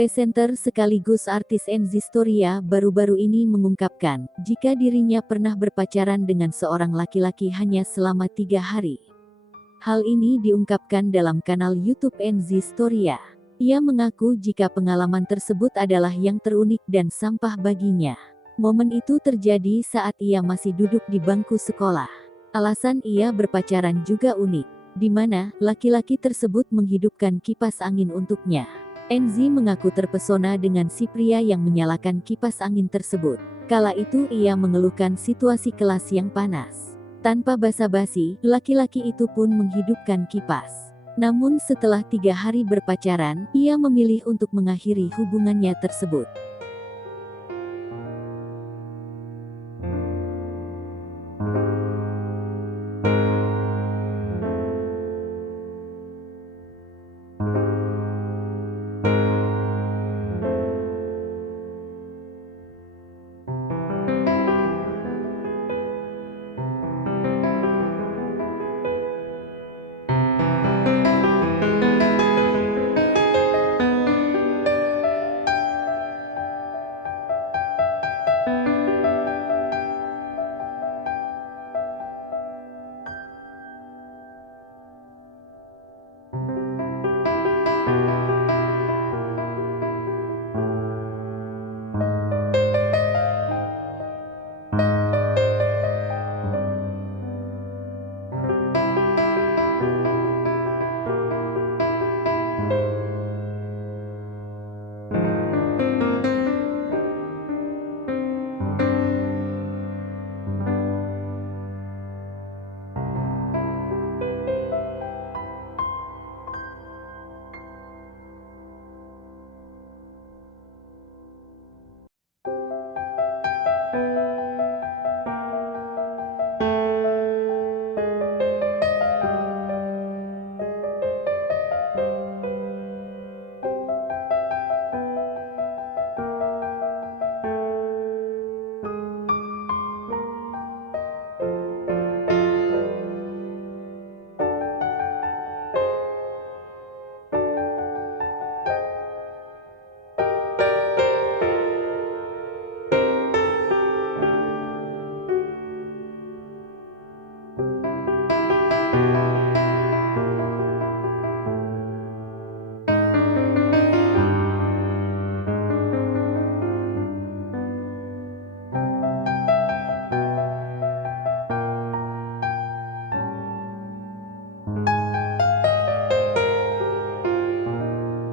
Presenter sekaligus artis Enzy Storia baru-baru ini mengungkapkan, jika dirinya pernah berpacaran dengan seorang laki-laki hanya selama 3 hari. Hal ini diungkapkan dalam kanal YouTube Enzy Storia. Ia mengaku jika pengalaman tersebut adalah yang terunik dan sampah baginya. Momen itu terjadi saat ia masih duduk di bangku sekolah. Alasan ia berpacaran juga unik, di mana laki-laki tersebut menghidupkan kipas angin untuknya. Enzy mengaku terpesona dengan si pria yang menyalakan kipas angin tersebut. Kala itu ia mengeluhkan situasi kelas yang panas. Tanpa basa-basi, laki-laki itu pun menghidupkan kipas. Namun setelah 3 hari berpacaran, ia memilih untuk mengakhiri hubungannya tersebut.